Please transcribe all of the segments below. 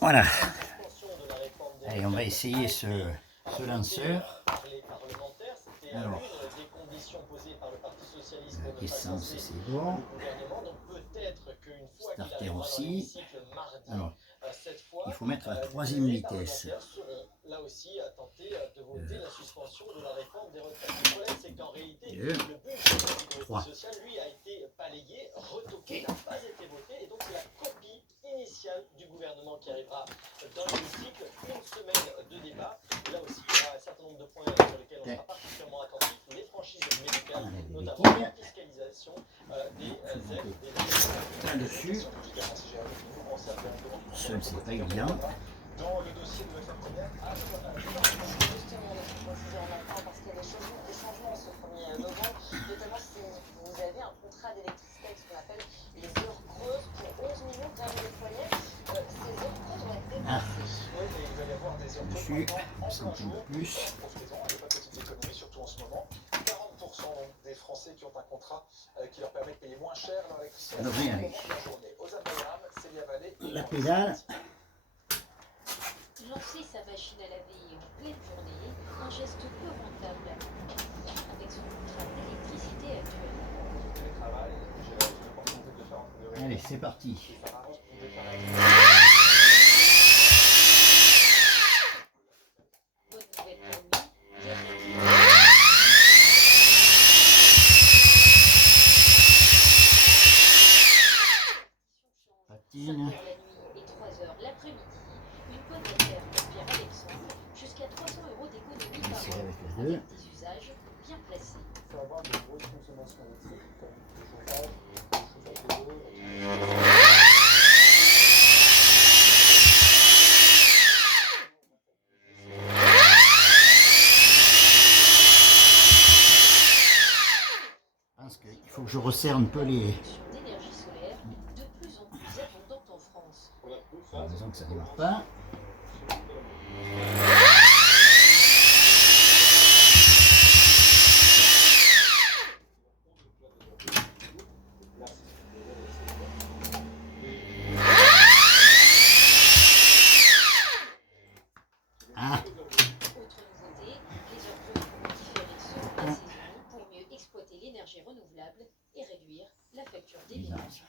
Voilà. Allez, on va essayer ce lanceur. Alors, essence, c'est bon. Starter aussi. Alors, il faut mettre la 3e vitesse. 2, 3. Okay. Initiale du gouvernement qui arrivera dans l'hémicycle, une semaine de débat. Là aussi, il y aura un certain nombre de points sur lesquels on sera particulièrement attentif. Les franchises médicales, notamment la fiscalisation des aides, là-dessus. Seul, c'est pas évident. Dans le dossier de FMPNF, justement, parce qu'il y a des changements ce 1er novembre, notamment si vous avez un contrat d'électricité avec ce qu'on appelle les heures creuses pour 11 millions de foyers. Ces heures creuses vont être dépassées. Oui, mais il va y avoir des heures creuses en plein jour. Profitez-en, il n'y a pas de petite économie, surtout en ce moment. 40% des Français qui ont un contrat qui leur permet de payer moins cher leur électricité. Alors, rien avec. La pédale. Lancer sa machine à laver en pleine journée, un geste peu rentable avec son contrat d'électricité actuel. Allez, c'est parti. Bonne nouvelle pour lui, Patine. 5h la nuit et 3h l'après-midi. Une bonne affaire pour Pierre-Alexandre, jusqu'à 300 € d'économie par an, avec des usages bien placés. Il faut avoir de grosses consommations électriques, comme le chauffage, le chauffage Il faut que je resserre un peu les... d'énergie solaire, de plus en plus abondante en France. Disons que ça ne démarre pas. Ah. Autre nouveauté, les heures creuses pourront différer selon la saison pour mieux exploiter l'énergie renouvelable et réduire la facture des ménages.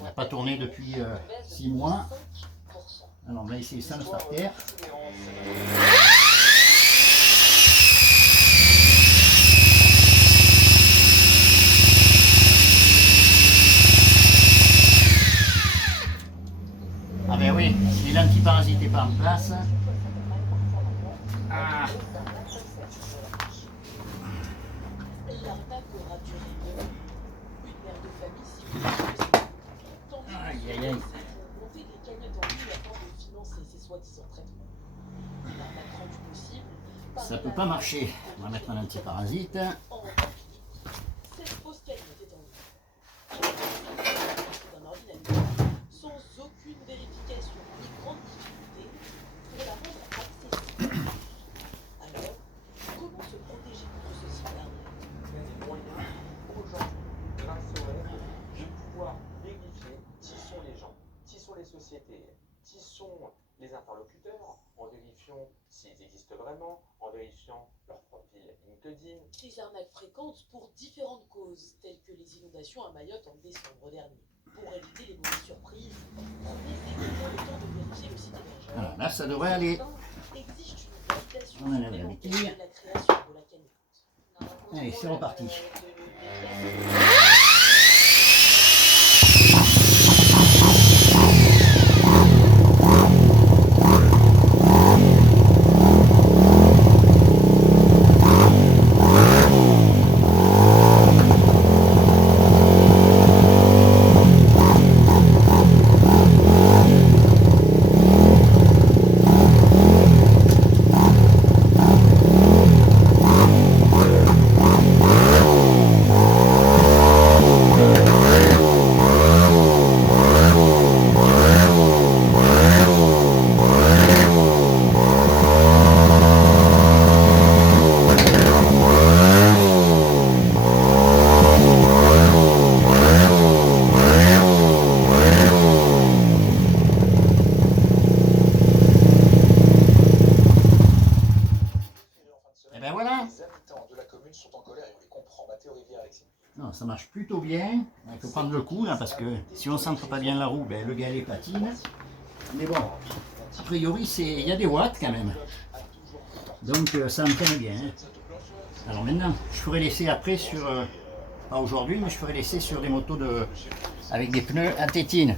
On n'a pas tourné depuis 6 mois. Alors on va essayer ça, le starter. Ah ben oui, si l'antiparasite n'est pas en place. Ah. Aïe aïe aïe. Ça peut pas marcher. On va mettre un antiparasite. Sans aucune vérification ni grande difficulté pour la rendre accessible. Alors, comment se protéger contre ce cyber? Il y a des moyens aux gens, grâce au web, de pouvoir vérifier qui sont les gens, qui sont les sociétés, qui sont les interlocuteurs, en vérifiant s'ils existent vraiment, en vérifiant leur profil LinkedIn. Des arnaques fréquentes pour différentes causes, telles que les inondations à Mayotte en décembre dernier. Pour éviter les mauvaises surprises, prenez également le temps de vérifier le site hébergeur. Voilà, là ça devrait aller. Existe une validation On enlève la supplémentaire béquille. de la création de la cagnotte. Allez, c'est reparti. ça marche plutôt bien. Il faut prendre le coup là, parce que si on ne centre pas bien la roue, ben, le galet patine. Mais bon, a priori, il y a des watts quand même. Donc ça entraîne bien. Hein. Alors maintenant, je ferai l'essai après sur, pas aujourd'hui, mais je ferai l'essai sur des motos avec des pneus à tétine.